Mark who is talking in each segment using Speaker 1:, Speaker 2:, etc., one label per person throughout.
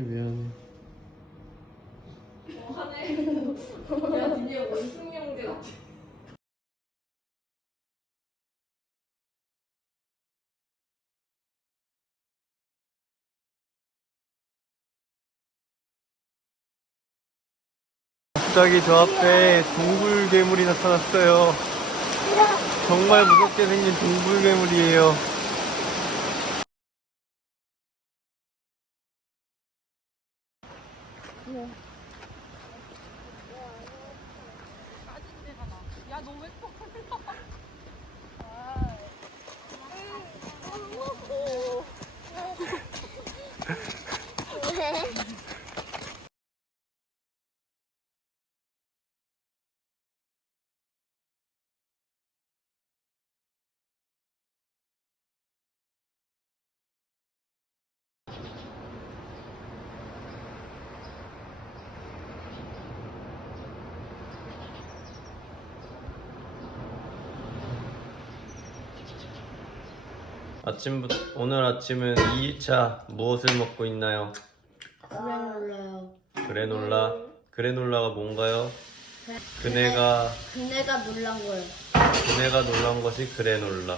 Speaker 1: 미안해.
Speaker 2: 야, 드디어 원숭이 형제 같아.
Speaker 1: 갑자기 저 앞에 동굴 괴물이 나타났어요. 정말 무섭게 생긴 동굴 괴물이에요. Bye. 아침부터 오늘 아침은 2차 무엇을 먹고 있나요?
Speaker 3: 그래놀라요.
Speaker 1: 그래놀라. 그래놀라가 뭔가요? 그네가
Speaker 3: 그네가 놀란 거예요.
Speaker 1: 그네가 놀란 것이 그래놀라.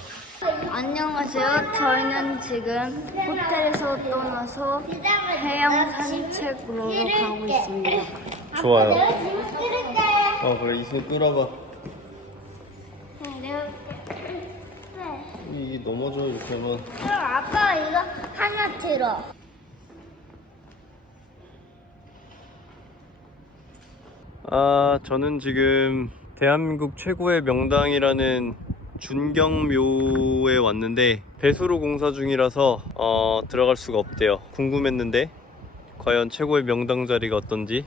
Speaker 3: 안녕하세요. 저희는 지금 호텔에서 떠나서 해양 산책으로 가고 있습니다.
Speaker 1: 좋아요. 어 그래 이손 끌어봐. 이 넘어져 이렇게 하면.
Speaker 3: 아빠 이거 하나 들어.
Speaker 1: 아, 저는 지금 대한민국 최고의 명당이라는 준경묘에 왔는데 배수로 공사 중이라서 어, 들어갈 수가 없대요. 궁금했는데 과연 최고의 명당 자리가 어떤지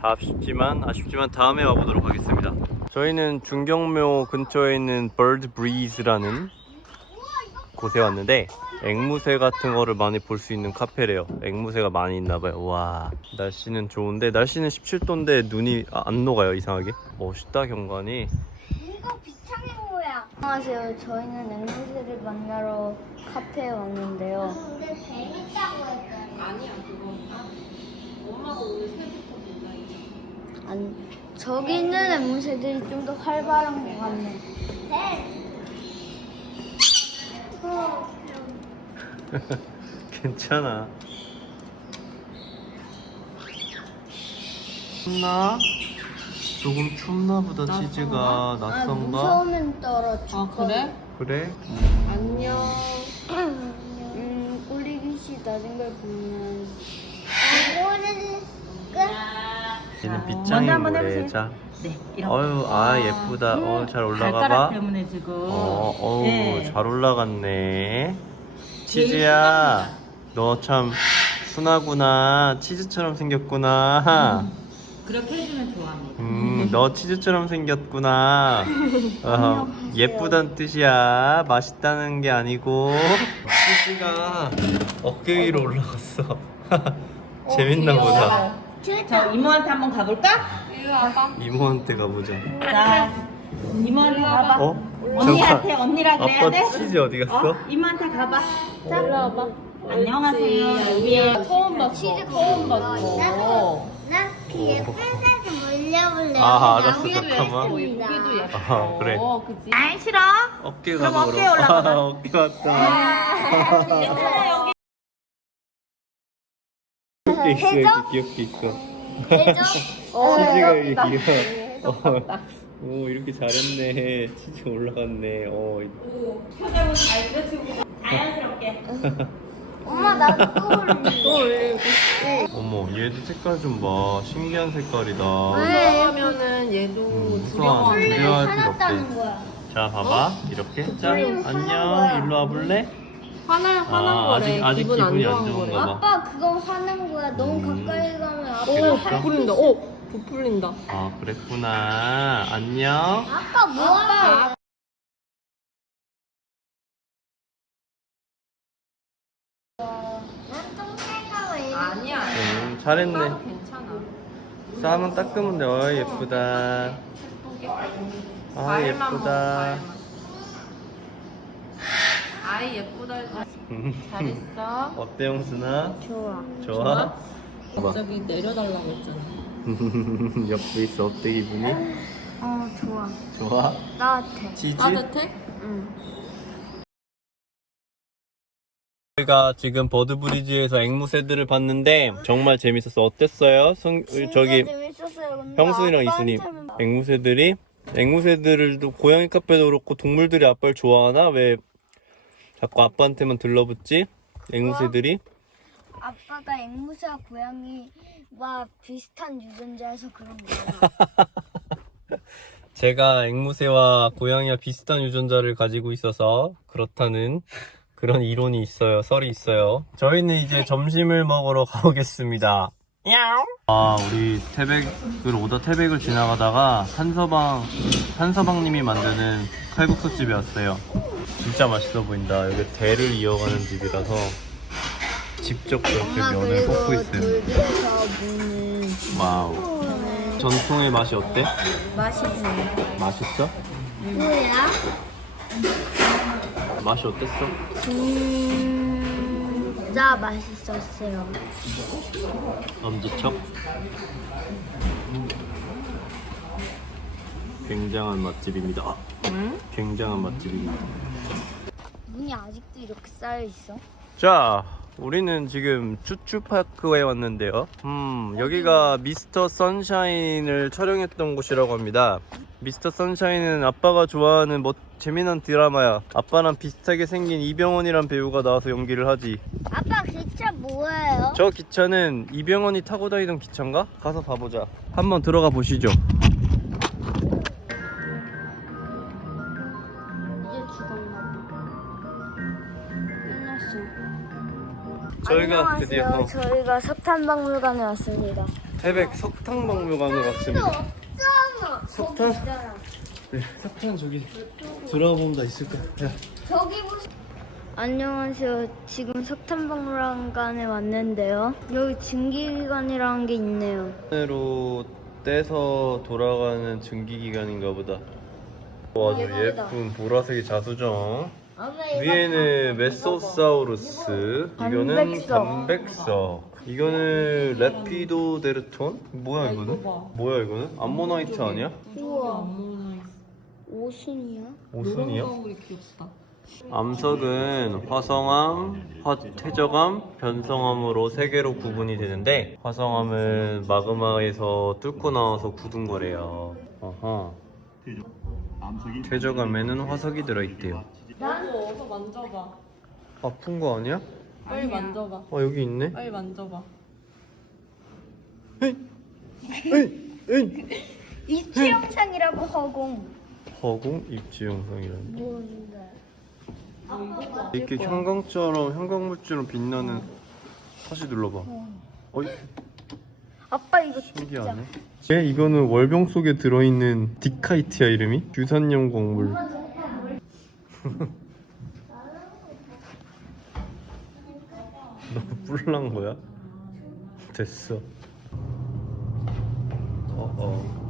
Speaker 1: 다 아쉽지만 아쉽지만 다음에 와보도록 하겠습니다. 저희는 준경묘 근처에 있는 Bird Breeze라는 곳에 왔는데 앵무새 같은 거를 많이 볼 수 있는 카페래요. 앵무새가 많이 있나 봐요. 와 날씨는 좋은데 날씨는 17도인데 눈이 아, 안 녹아요 이상하게. 멋있다 경관이.
Speaker 3: 이거 비창의 모양. 안녕하세요. 저희는 앵무새를 만나러 카페에 왔는데요. 근데 재밌다고 했잖아.
Speaker 2: 아니야, 그건. 엄마가 오늘 새부터.
Speaker 3: 안, 저기 있는 앵무새들이 좀 더 활발한 것 같네.
Speaker 1: 괜찮아. 춥나? 조금 춥나 보다 치즈가
Speaker 3: 아,
Speaker 1: 낯선가?
Speaker 3: 무서우면 떨어져.
Speaker 2: 아, 그래?
Speaker 1: 그래?
Speaker 2: 안녕.
Speaker 3: 음, 꼴리기시 낮은 걸 보면.
Speaker 1: 얘는 빗장인
Speaker 4: 한번
Speaker 1: 거래.
Speaker 4: 해보세요.
Speaker 1: 자.
Speaker 4: 네, 이렇게.
Speaker 1: 어유 아 예쁘다. 어잘 올라가
Speaker 4: 발가락
Speaker 1: 봐.
Speaker 4: 때문에 지금.
Speaker 1: 어, 어우
Speaker 4: 네.
Speaker 1: 잘 올라갔네. 치즈야, 너 참 순하구나. 치즈처럼 생겼구나.
Speaker 4: 그렇게 해주면 좋아합니다.
Speaker 1: 음, 너 치즈처럼 생겼구나. 어, 예쁘단 뜻이야. 맛있다는 게 아니고. 치즈가 어깨 위로 올라갔어. 재밌나 보다.
Speaker 4: 자, 이모한테 한번 가볼까?
Speaker 2: 이리 와봐.
Speaker 1: 이모한테 가보자.
Speaker 4: 자, 이모한테 가봐.
Speaker 1: 어?
Speaker 4: 언니한테 언니라 그래야
Speaker 1: 아빠
Speaker 4: 돼?
Speaker 1: 치즈 어디 갔어?
Speaker 4: 어? 이모한테 가봐. 자,
Speaker 2: 이리 와봐.
Speaker 4: 안녕하세요. 여기
Speaker 2: 처음 봤어.
Speaker 3: 치즈
Speaker 2: 처음. 봤어.
Speaker 3: 나그 예쁜 사진 올려볼래.
Speaker 1: 아, 알았어. 잠깐만.
Speaker 2: 예뻐.
Speaker 1: 아, 그래.
Speaker 2: 그지?
Speaker 4: 안 싫어?
Speaker 1: 어깨
Speaker 4: 그럼 어깨에 올라가 봐.
Speaker 1: 어깨 왔다.
Speaker 4: 괜찮아 여기.
Speaker 1: 귀엽게 있어 귀엽게 있어.
Speaker 3: 해줘?
Speaker 1: 치즈가 귀여워. 어, 오 이렇게 잘했네. 치즈 올라갔네. 어.
Speaker 4: 표정은 잘 그려주고 자연스럽게.
Speaker 3: 엄마 나도 또 올릴래.
Speaker 1: 어머 얘도 색깔 좀 봐. 신기한 색깔이다.
Speaker 3: 왜?
Speaker 2: 그러면은 얘도
Speaker 1: 음,
Speaker 2: 두려워.
Speaker 1: 무서워. 두려워할 필요 없대.
Speaker 3: 거야.
Speaker 1: 자 봐봐 이렇게 자
Speaker 3: 화난
Speaker 1: 안녕
Speaker 3: 거야.
Speaker 1: 일로 와볼래?
Speaker 2: 화난 화난
Speaker 1: 아,
Speaker 2: 거래.
Speaker 1: 아직- 아직
Speaker 2: 기분 안
Speaker 1: 기분이 안
Speaker 2: 좋은 거래.
Speaker 1: 봐.
Speaker 3: 아빠 그거 화난 거야. 너무
Speaker 1: 음.
Speaker 3: 가까이 가면 아빠
Speaker 2: 오,
Speaker 1: 그랬어?
Speaker 2: 부풀린다. 오, 부풀린다.
Speaker 1: 아 그랬구나. 안녕.
Speaker 3: 아빠 뭐야?
Speaker 2: 아니야.
Speaker 1: 음, 잘했네.
Speaker 2: 괜찮아.
Speaker 1: 싸면 닦으면 돼. 어 예쁘다. 아
Speaker 2: 과일만 먹어,
Speaker 1: 예쁘다.
Speaker 2: 과일만. 아이 예쁘다 해줘. 잘했어.
Speaker 1: 어때 형순아?
Speaker 3: 좋아.
Speaker 1: 좋아?
Speaker 2: 갑자기 내려달라고 했잖아.
Speaker 1: 옆에 있어 어때 기분이?
Speaker 3: 어 좋아.
Speaker 1: 좋아?
Speaker 3: 따뜻해.
Speaker 1: 치즈?
Speaker 2: 따뜻해?
Speaker 3: 응.
Speaker 1: 저희가 지금 버드 브리지에서 앵무새들을 봤는데 정말 재밌었어 어땠어요? 성, 저기
Speaker 3: 재밌었어요. 근데
Speaker 1: 형순이랑 이순이
Speaker 3: 아빠한테는 막-
Speaker 1: 앵무새들이 앵무새들도 고양이 카페도 그렇고 동물들이 아빠를 좋아하나? 왜 자꾸 아빠한테만 들러붙지? 앵무새들이?
Speaker 3: 아빠가 앵무새와 고양이 와 비슷한 유전자여서 그런 거야.
Speaker 1: 제가 앵무새와 고양이와 비슷한 유전자를 가지고 있어서 그렇다는 그런 이론이 있어요. 설이 있어요. 저희는 이제 점심을 먹으러 가보겠습니다. 아, 우리 태백을 오다 태백을 지나가다가 한서방 한서방님이 만드는 칼국수 집에 왔어요. 진짜 맛있어 보인다. 여기 대를 이어가는 집이라서 직접 그렇게 면을 볶고 있어요.
Speaker 3: 무는
Speaker 1: 와우. 전통의 맛이 어때?
Speaker 3: 맛있네.
Speaker 1: 맛있어?
Speaker 3: 뭐야?
Speaker 1: 맛이 어땠어?
Speaker 3: 진짜 맛있었어요.
Speaker 1: 엄지척? 굉장한 맛집입니다. 굉장한 맛집입니다.
Speaker 3: 문이 아직도 이렇게 쌓여 있어?
Speaker 1: 자, 우리는 지금 쭈쭈파크에 왔는데요. 음, 여기가 미스터 선샤인을 촬영했던 곳이라고 합니다. 미스터 선샤인은 아빠가 좋아하는 멋, 재미난 드라마야. 아빠랑 비슷하게 생긴 이병헌이란 배우가 나와서 연기를 하지.
Speaker 3: 아빠 기차 뭐예요?
Speaker 1: 저 기차는 이병헌이 타고 다니던 기차인가? 가서 봐보자. 한번 들어가 보시죠. 저희가
Speaker 3: 안녕하세요.
Speaker 1: 드디어
Speaker 3: 저희가 석탄박물관에 왔습니다.
Speaker 1: 태백 석탄박물관에 왔습니다.
Speaker 3: 없잖아.
Speaker 1: 석탄? 네, 석탄 저기 들어가 보면 다 있을 거야. 야.
Speaker 3: 저기 무슨 안녕하세요. 지금 석탄박물관에 왔는데요. 여기 증기기관이라는 게 있네요.
Speaker 1: 으로 떼서 돌아가는 증기기관인가 보다.
Speaker 3: 예쁘다.
Speaker 1: 예쁜 보라색의 자수정. 위에는 메소사우루스, 이거는
Speaker 3: 단백석.
Speaker 1: 이거는 레피도데르톤? 뭐야 이거는? 뭐야 이거는? 암모나이트 아니야?
Speaker 3: 우와 오순이야?
Speaker 1: 오순이야?
Speaker 2: 귀엽다.
Speaker 1: 암석은 화성암, 화, 퇴적암, 변성암으로 세 개로 구분이 되는데 화성암은 마그마에서 뚫고 나와서 굳은 거래요. 어허. 퇴적암에는 화석이 들어있대요.
Speaker 2: 만져봐.
Speaker 1: 아픈 거 아니야?
Speaker 2: 빨리 만져봐.
Speaker 1: 아 여기 있네.
Speaker 2: 빨리 만져봐.
Speaker 1: 에이, 에이, 에이.
Speaker 3: 입체 영상이라고 허공.
Speaker 1: 허공 입지 영상이라는.
Speaker 3: 뭔데?
Speaker 1: 이렇게 형광처럼 형광물질로 빛나는 다시 눌러봐. 어이
Speaker 3: 아빠 이거
Speaker 1: 신기하네. 예, 이거는 월병 속에 들어있는 디카이트야 이름이? 규산염 광물. 너무 뿔난 거야? 됐어. 어 어.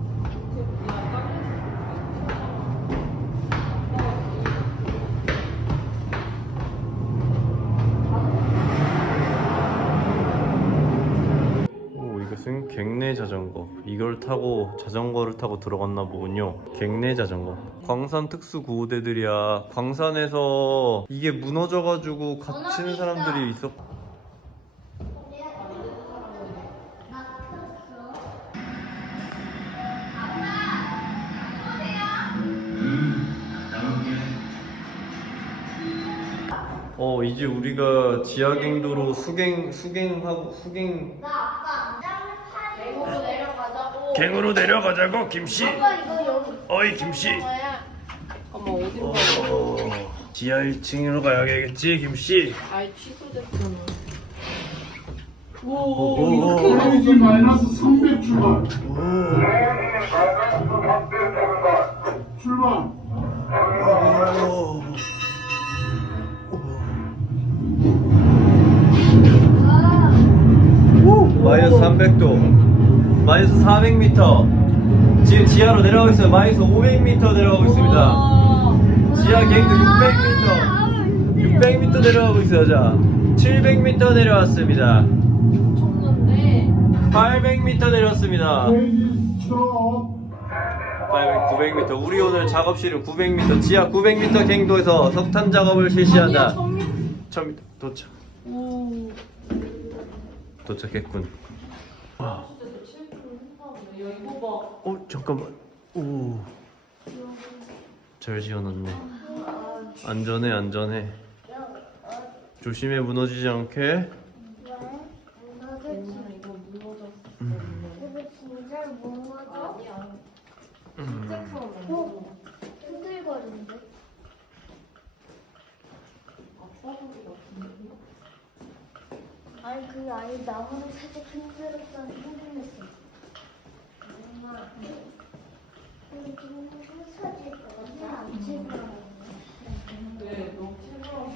Speaker 1: 오, 이것은 갱내 자전거. 이걸 타고 자전거를 타고 들어갔나 보군요. 갱내 자전거. 광산 특수 구호대들이야. 광산에서 이게 무너져가지고 갇히는 사람들이 있었. 어 이제 우리가 지하갱도로 수갱 수갱하고 수갱.
Speaker 3: 갱으로 내려가자고.
Speaker 1: 갱으로 내려가자고 김씨.
Speaker 3: 아빠 이거 여기
Speaker 1: 어이 김씨.
Speaker 2: 엄마 어디로
Speaker 1: 어,
Speaker 2: 가?
Speaker 1: 지하 1층으로 가야겠지 김씨?
Speaker 2: 아이 취소됐잖아.
Speaker 1: 오,
Speaker 5: 에너지 마이너스 300 출발. 출발.
Speaker 1: 300도 마이너스 400m 지금 지하로 내려가고 있어요 마이너스 500m 내려가고 있습니다 지하 갱도 600m 600m 내려가고 있어요. 자, 700m 내려왔습니다.
Speaker 2: 엄청난데
Speaker 1: 800m 내려왔습니다.
Speaker 5: 레이디 스톱
Speaker 1: 800, 900m. 우리 오늘 작업실은 900m. 지하 900m 갱도에서 석탄 작업을 실시한다. 1000m 도착.
Speaker 2: 오
Speaker 1: 도착했군. 와. 봐어 잠깐만. 오. 잘 지어놨네. 안전해 안전해. 조심해 무너지지 않게.
Speaker 2: 이거 무너졌어
Speaker 3: 이거 진짜 무너져? 어? 흔들거리는데? 아니 그 아이 나무를 살짝 흔들었다는 흔들렸어. 엄마, 이거 좀 부서질 것 같아. 안 채가.
Speaker 2: 왜 너무 채널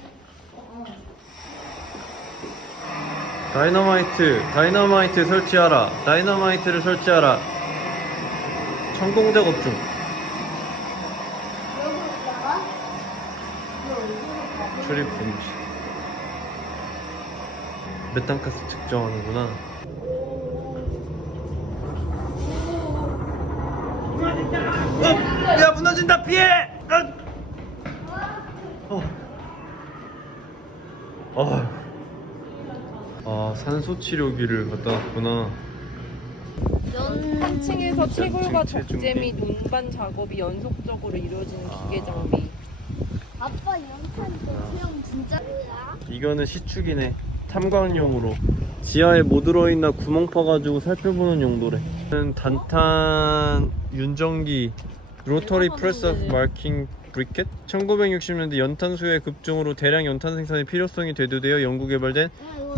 Speaker 1: 다이너마이트 다이너마이트 설치하라. 다이너마이트를 설치하라. 천공 작업 중. 출입 금지. 메탄가스 측정하는구나. 어! 야 무너진다 피해! 아! 어. 어. 아 산소 치료기를 갖다 놨구나.
Speaker 2: 3층에서 채굴과. 적재 및 운반 작업이 연속적으로 이루어지는 기계 장비
Speaker 3: 아빠 연탄 대수영 진짜 뭐야?
Speaker 1: 이거는 시축이네. 탐광용으로. 지하에 뭐 들어있나 구멍 파가지고 살펴보는 용도래. 는 단탄 윤정기 로터리 프레스 마킹 브리켓 1960년대 연탄 수요의 급증으로 대량 연탄 생산의 필요성이 대두되어 연구 개발된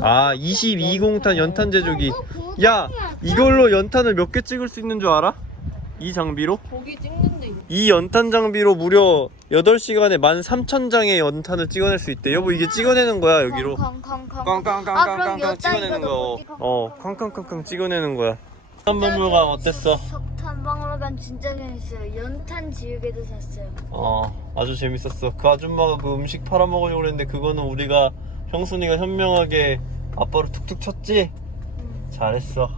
Speaker 1: 아 22공탄 연탄 제조기 야 이걸로 연탄을 몇 개 찍을 수 있는 줄 알아? 이 장비로?
Speaker 2: 거기 찍는데
Speaker 1: 이 연탄 장비로 무려 8시간에 13,000장의 연탄을 찍어낼 수 있대 여보 이게 찍어내는 거야 여기로
Speaker 3: 쾅쾅쾅쾅
Speaker 1: 꽝꽝꽝꽝꽝 찍어내는 거. 어, 쾅쾅쾅쾅 찍어내는 거야. 한번물관 어땠어?
Speaker 3: 석탄 박물관 진짜 재밌어요. 연탄 지우개도 샀어요.
Speaker 1: 어, 아주 재밌었어. 그 아줌마가 그 음식 팔아먹으려고 그랬는데 그거는 우리가 형순이가 현명하게 아빠를 툭툭 쳤지? 잘했어.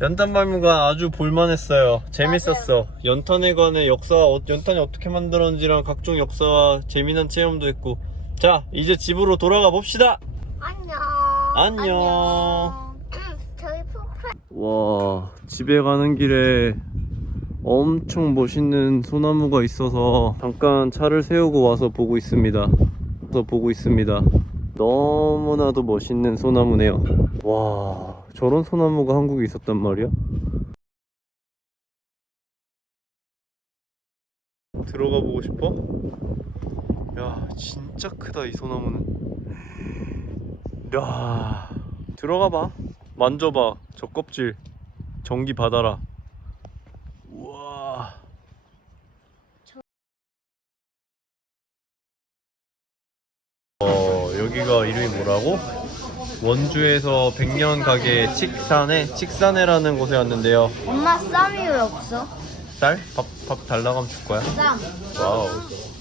Speaker 1: 연탄발물관 아주 볼만했어요. 재밌었어. 연탄에 관해 역사, 어- 연탄이 어떻게 만들었는지랑 각종 역사와 재미난 체험도 했고. 자, 이제 집으로 돌아가 봅시다!
Speaker 3: 안녕.
Speaker 1: 안녕.
Speaker 3: 저희 포크.
Speaker 1: 와 집에 가는 길에 엄청 멋있는 소나무가 있어서 잠깐 차를 세우고 와서 보고 있습니다 와서 보고 있습니다 너무나도 멋있는 소나무네요 와 저런 소나무가 한국에 있었단 말이야? 들어가 보고 싶어? 야 진짜 크다 이 소나무는. 야 들어가 봐. 만져봐 저 껍질. 전기 받아라. 우와. 어 여기가 이름이 뭐라고? 원주에서 100년 가게 칙산에 칙산해라는 곳에 왔는데요
Speaker 3: 엄마 쌈이 왜 없어?
Speaker 1: 쌀? 밥, 밥 달라고 하면 줄 거야?
Speaker 3: 쌈.
Speaker 1: 와우